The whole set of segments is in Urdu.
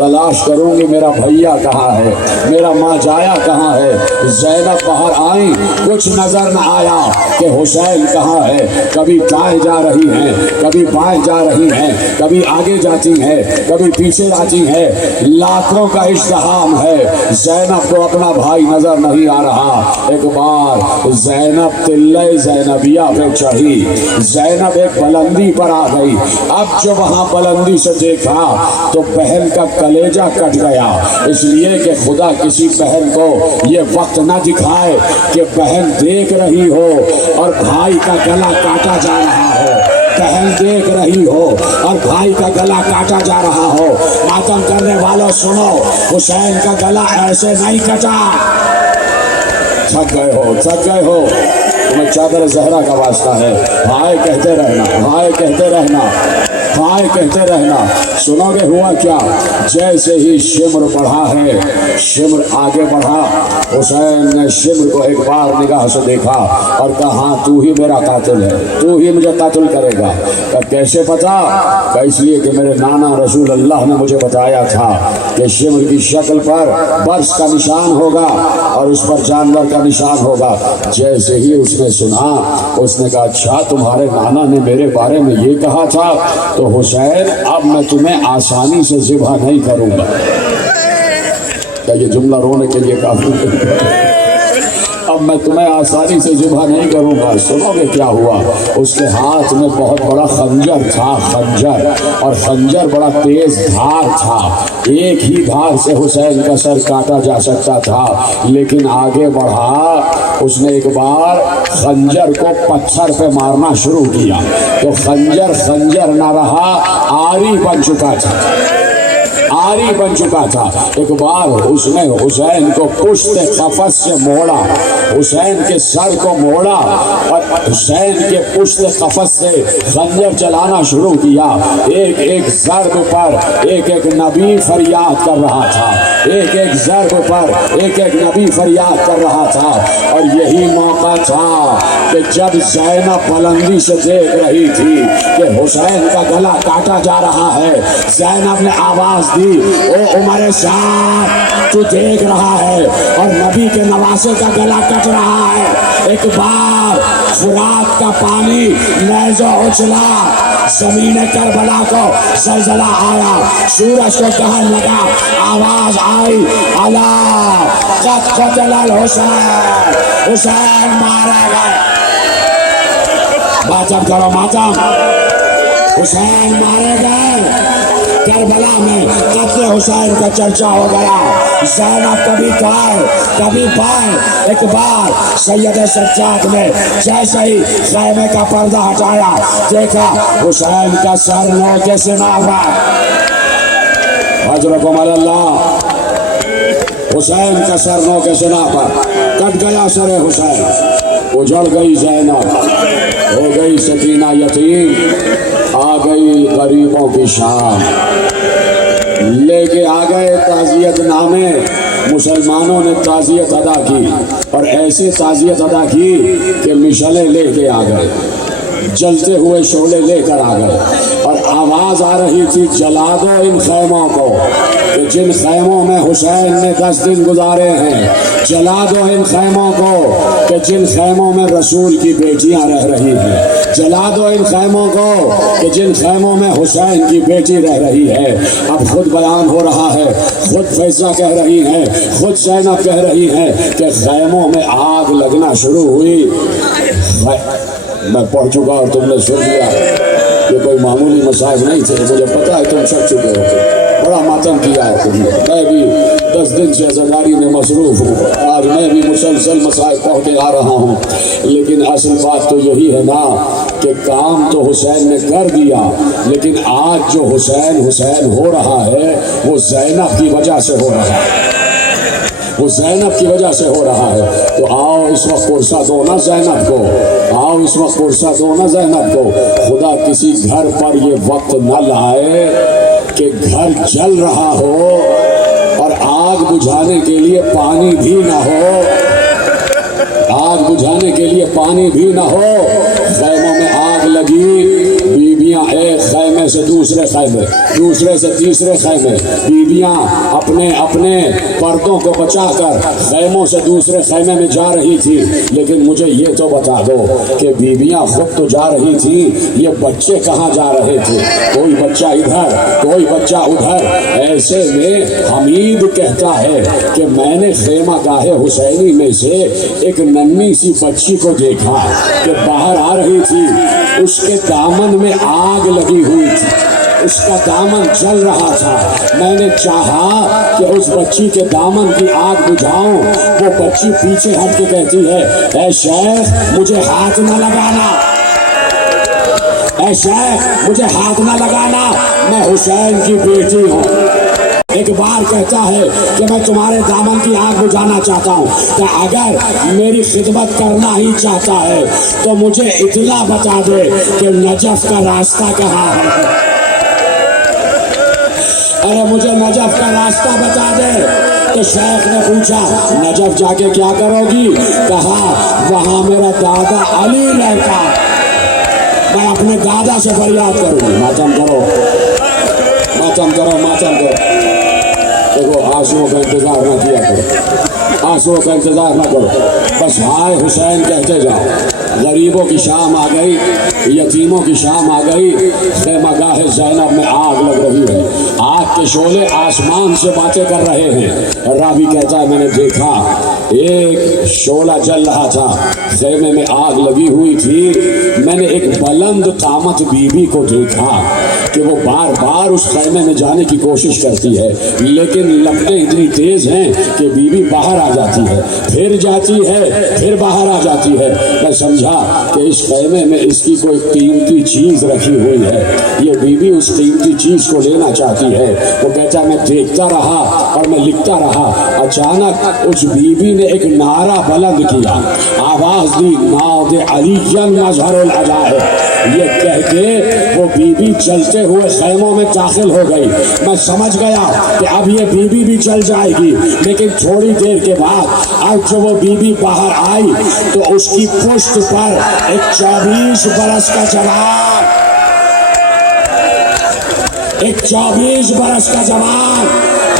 تلاش کروں گی میرا بھیا کہاں ہے، میرا ماں جایا کہاں ہے۔ زینب باہر آئیں، کچھ نظر نہ آیا کہ حسین کہاں ہے۔ کبھی دائیں جا رہی ہیں، کبھی بائیں جا رہی ہیں، کبھی آگے جاتی ہیں، کبھی پیچھے جاتی ہیں۔ لاکھوں کا ازدحام ہے، زینب کو اپنا بھائی نظر نہیں آ رہا۔ ایک بار زینب تلے زینبیہ پہ چڑھی، زینب ایک بلندی پر آ گئی۔ اب جو وہاں بلندی سے دیکھا تو بہن کا کلیجہ کٹ گیا، اس لیے کہ خدا کسی بہن کو یہ وقت نہ دکھائے کہ بہن دیکھ رہی ہو اور بھائی کا گلا کاٹا جا رہا ہو۔ بہن دیکھ رہی ہو اور بھائی کا گلا کاٹا جا رہا ہو۔ ماتم کرنے والوں سنو، حسین کا گلا ایسے نہیں کٹا۔ تھک گئے ہو، تھک گئے ہو، تمہیں چادر زہرا کا واسطہ ہے۔ ہائے کہتے رہنا، ہائے کہتے رہنا، ہائے کہتے رہنا۔ سنو گے ہوا کیا؟ جیسے ہی شمر بڑھا ہے، شمر آگے بڑھا، حسین نے شمر کو ایک بار نگاہ سے دیکھا اور کہا ہاں تو ہی میرا قاتل ہے، تو ہی مجھے قاتل کرے گا۔ کہ کیسے پتا؟ کہ اس لیے کہ میرے نانا رسول اللہ نے مجھے بتایا تھا کہ شمر کی شکل پر برس کا نشان ہوگا اور اس پر جانور کا نشان ہوگا۔ جیسے ہی اس نے سنا، اس نے کہا اچھا تمہارے نانا نے میرے بارے میں یہ کہا تھا، تو حسین اب میں تمہیں آسانی سے ذبح نہیں کروں گا۔ کیا یہ جملہ رونے کے لیے کافی ہے؟ اب میں تمہیں آسانی سے ذبح نہیں کروں گا۔ سنو گے کیا ہوا؟ اس کے ہاتھ میں بہت بڑا خنجر تھا، خنجر، اور خنجر بڑا تیز دھار تھا۔ ایک ہی دھار سے حسین کا سر کاٹا جا سکتا تھا، لیکن آگے بڑھا، اس نے ایک بار خنجر کو پتھر پہ مارنا شروع کیا تو خنجر خنجر نہ رہا، آری بن چکا تھا، آری بن چکا تھا۔ ایک بار اس نے حسین کو پشت قفس سے موڑا، حسین کے سر کو موڑا اور حسین کے پشت قفس سے خنجر چلانا شروع کیا۔ ایک ایک ضرب پر ایک ایک نبی فریاد کر رہا تھا، ایک ایک ضرب پر ایک ایک نبی فریاد کر رہا تھا۔ اور یہی موقع تھا کہ جب زینب بلندی سے دیکھ رہی تھی کہ حسین کا گلا کاٹا جا رہا ہے، زینب نے آواز دی او عمر صاحب تو دیکھ رہا ہے اور نبی کے نواسے کا گلا کٹ رہا ہے۔ ایک بار فرات کا پانی نیزہ اچھلا، زمین کربلا کو زلزلہ آیا، سورج کو کہنے لگا، آواز آئی اللہ قد قتل الحسین، حسین مارے گئے۔ ماتم کرو ماتم، حسین مارے گئے۔ کربلا میں قتل حسین کا چرچا ہو گیا۔ زینب کبھی دائیں کبھی بائیں۔ ایک بار سید سجاد نے جیسے ہی خیمے کا پردہ ہٹایا، دیکھا حسین کا سر نوکے سے نافع، حضرکم اللہ، حسین کا سر نوکے سے نافع، کٹ گیا سر حسین، اجڑ گئی زینب، ہو گئی سکینہ یتیم، آ گئی غریبوں کی شام، لے کے آ گئے تعزیت نامے۔ مسلمانوں نے تعزیت ادا کی اور ایسے تعزیت ادا کی کہ مشعلیں لے کے آ گئے، جلتے ہوئے شعلے لے کر آ گئے، اور آواز آ رہی تھی جلا دو ان خیموں کو کہ جن خیموں میں حسین نے 10 دن گزارے ہیں، جلا دو ان خیموں کو کہ جن خیموں میں رسول کی بیٹیاں رہ رہی ہیں، جلا دو ان خیموں کو کہ جن خیموں میں حسین کی بیٹی رہ رہی ہے۔ اب خود بیان ہو رہا ہے، خود فیصلہ کہہ رہی ہیں، خود زینب کہہ رہی ہیں کہ خیموں میں آگ لگنا شروع ہوئی۔ میں پڑھ چکا اور تم نے سن لیا، یہ کوئی معمولی مسائل نہیں تھے، مجھے پتا ہے تم سب چکے ہو، بڑا ماتم کیا ہے تم نے۔ میں بھی 10 دن سے زندگی میں مصروف ہوں، آج میں بھی مسلسل مسائل پڑھتے آ رہا ہوں، لیکن اصل بات تو یہی ہے نا کہ کام تو حسین نے کر دیا، لیکن آج جو حسین حسین ہو رہا ہے وہ زینب کی وجہ سے ہو رہا ہے، وہ زینب کی وجہ سے ہو رہا ہے۔ تو آؤ اس وقت قرصہ دو نا زینب کو، آؤ اس وقت قرصہ دو نا زینب کو۔ خدا کسی گھر پر یہ وقت نہ لائے کہ گھر جل رہا ہو اور آگ بجھانے کے لیے پانی بھی نہ ہو، آگ بجھانے کے لیے پانی بھی نہ ہو۔ خیموں میں آگ لگی، بیویاں ایک خیمے سے دوسرے خیمے, دوسرے سے تیسرے خیمے. بیویاں اپنے اپنے پردوں کو بچا کر خیموں سے دوسرے خیمے میں جا رہی تھی. لیکن مجھے یہ تو بتا دو کہ بیویاں خود تو جا رہی تھی, یہ بچے کہاں جا رہے تھے؟ کوئی بچہ ادھر, کوئی بچہ ادھر. ایسے میں حمید کہتا ہے کہ میں نے خیمہ گاہ حسینی میں سے ایک ننھی سی بچی کو دیکھا کہ باہر آ رہی تھی. اس کے دامن میں آگ لگی ہوئی تھی, اس کا دامن جل رہا تھا. میں نے چاہا کہ اس بچی کے دامن کی آگ بجھاؤں. وہ بچی پیچھے ہٹ کے کہتی ہے, اے شیخ مجھے ہاتھ نہ لگانا, اے شیخ مجھے ہاتھ نہ لگانا, میں حسین کی بیٹی ہوں. ایک بار کہتا ہے کہ میں تمہارے دامن کی آگ بجھانا چاہتا ہوں, کہ اگر میری خدمت کرنا ہی چاہتا ہے تو مجھے اتنا بتا دے کہ نجف کا راستہ کہاں ہے. ارے مجھے نجف کا راستہ بتا دے. تو شیخ نے پوچھا, نجف جا کے کیا کرو گی؟ کہا وہاں میرا دادا علی رہتا, میں اپنے دادا سے فریاد کروں گی. ماتم کرو, ماتم کرو, ماتم کرو. دیکھو آنسوؤں کا انتظار نہ کیا کرو, آنسوؤں کا انتظار نہ کرو, بس ہائے حسین کہتے جاؤ. غریبوں کی شام آ گئی, یتیموں کی شام آ گئی. خیمہ گاہ زینب میں آگ لگ رہی ہے, آگ کے شعلے آسمان سے باتیں کر رہے ہیں. راوی کہتا ہے میں نے دیکھا ایک شعلہ جل رہا تھا, خیمے میں آگ لگی ہوئی تھی. میں نے ایک بلند قامت بیوی کو دیکھا کہ وہ بار بار اس خیمے میں جانے کی کوشش کرتی ہے, لیکن لپٹیں اتنی تیز ہیں کہ بیوی باہر آ جاتی ہے, پھر جاتی ہے, پھر باہر آ جاتی ہے. میں سمجھا کہ اس خیمے میں اس کی کوئی قیمتی چیز رکھی ہوئی ہے, یہ بیوی اس قیمتی چیز کو لینا چاہتی ہے. وہ کہتا میں دیکھتا رہا اور میں لکھتا رہا. اچانک اس بیوی نے ایک نعرہ بلند کیا, آواز دی, ناد علی مظہر العجائب. یہ کہہ کے وہ بیوی چلتے ہوئے خیموں میں داخل ہو گئی. میں سمجھ گیا کہ اب یہ بیوی بھی چل جائے گی, لیکن تھوڑی دیر کے بعد اب جو وہ بیوی باہر آئی تو اس کی پشت پر ایک 24 برس کا جوان, ایک 24 برس کا جوان.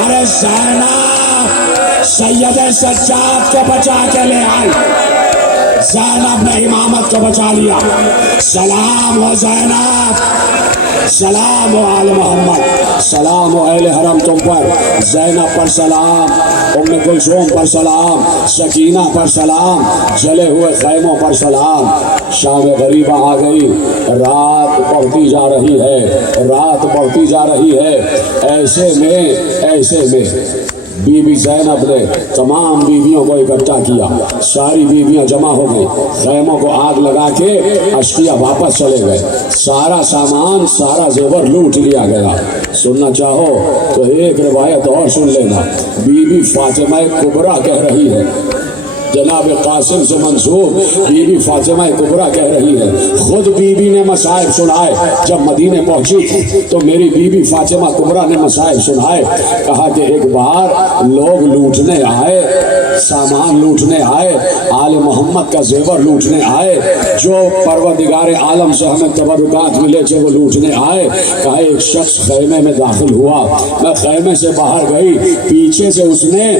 ارے زینب سید سجاد کو بچا کے لے آئی. زینب نے امامت کو بچا لیا. سلام ہو زینب, سلام و آل محمد, سلام و اہل حرم تم پر. زینب پر سلام, ام کلثوم پر سلام, سکینہ پر سلام, جلے ہوئے خیموں پر سلام. شام غریبہ آ گئی, رات بڑھتی جا رہی ہے, رات بڑھتی جا رہی ہے. ایسے میں بی بی زینب نے تمام بیویوں کو اکٹھا کیا. ساری بیویاں جمع ہو گئی, خیموں کو آگ لگا کے اشقیہ واپس چلے گئے. سارا سامان, سارا زیور لوٹ لیا گیا. سننا چاہو تو ایک روایت اور سن لینا. بی بی فاطمہ کبریٰ کہہ رہی ہے, جناب قاسم سے منسوب بی بی فاطمہ کبریٰ کہہ رہی ہے, خود بی بی نے مصائب سنائے. جب مدینے پہنچی تو میری بی بی فاطمہ کبریٰ نے مصائب سنائے. کہا کہ ایک بار لوگ لوٹنے آئے, سامان لوٹنے آئے, آل محمد کا زیور لوٹنے آئے, جو پروردگار عالم سے ہمیں تبرکات ملے تھے وہ لوٹنے آئے. کہا ایک شخص خیمے میں داخل ہوا, میں خیمے سے باہر گئی, پیچھے سے اس نے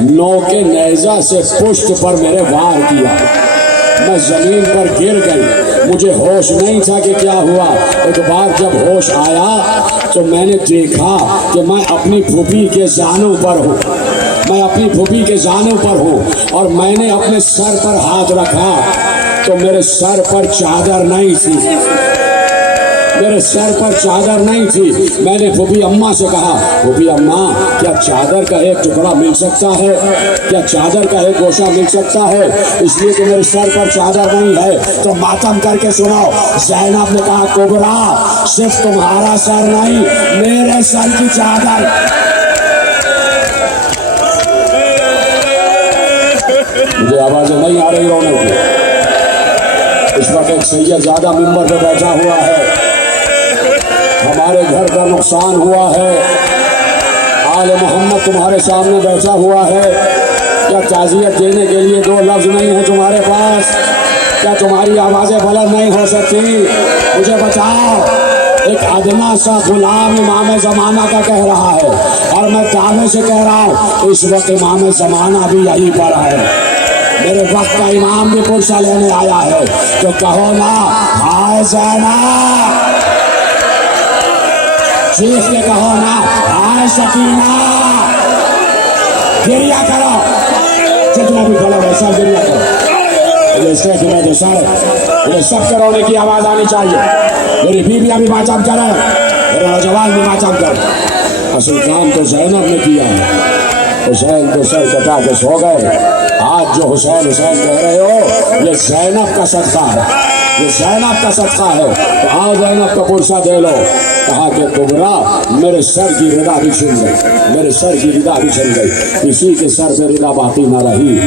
نوک نیزہ سے پشت پر میرے وار کیا. میں زمین پر گر گئی, مجھے ہوش نہیں تھا کہ کیا ہوا. ایک بار جب ہوش آیا تو میں نے دیکھا کہ میں اپنی پھوپھی کے زانوں پر ہوں, میں اپنی پھوپھی کے زانوں پر ہوں, اور میں نے اپنے سر پر ہاتھ رکھا تو میرے سر پر چادر نہیں تھی, میرے سر پر چادر نہیں تھی. میں نے پھوپھی اماں سے کہا, پھوپھی اماں کیا چادر کا ایک ٹکڑا مل سکتا ہے, کیا چادر کا ایک گوشہ مل سکتا ہے, اس لیے کہ میرے سر پر چادر نہیں ہے. تو ماتم کر کے سناؤ. زینب نے کہا کبریٰ صرف تمہارا سر نہیں, میرے سر کی چادر. مجھے آوازیں نہیں آ رہی رونے کی. اس وقت ایک سید زیادہ ممبر پہ بیٹھا ہوا ہے, ہمارے گھر کا نقصان ہوا ہے, آل محمد تمہارے سامنے بیٹھا ہوا ہے. کیا تعزیت دینے کے لیے دو لفظ نہیں ہیں تمہارے پاس؟ کیا تمہاری آوازیں بلند نہیں ہو سکتی؟ مجھے بتاؤ. ایک ادنا سا غلام امام زمانہ کا کہہ رہا ہے، اور میں دعوے سے کہہ رہا ہوں اس وقت امام زمانہ بھی یہیں پر ہے، میرے وقت کا امام بھی پرسہ لینے آیا ہے، تو کہو نا ہائے زینب، چیخ کے کہو نا ہائے سکینہ، گریہ کرو، جتنا بھی کھڑا ہے سب گریہ کرو، یہ اسٹیج میں جو سارے یہ سب کے رونے کی آواز آنی چاہیے، میری بیویاں بھی ماتم کریں، میرے نوجوان بھی ماتم کریں، اصل کام تو زینب نے کیا ہے، حسین تو سر کٹا کے سو گئے، آج جو حسین حسین کہہ رہے ہو یہ زینب کا صدقہ ہے، یہ زینب کا صدقہ ہے، تو آؤ زینب کا پرسہ دے لو، کہا کہ کبرا میرے سر کی رضا بھی چھن گئی، میرے سر کی رضا بھی چھن گئی، کسی کے سر سے رضا باقی نہ رہی۔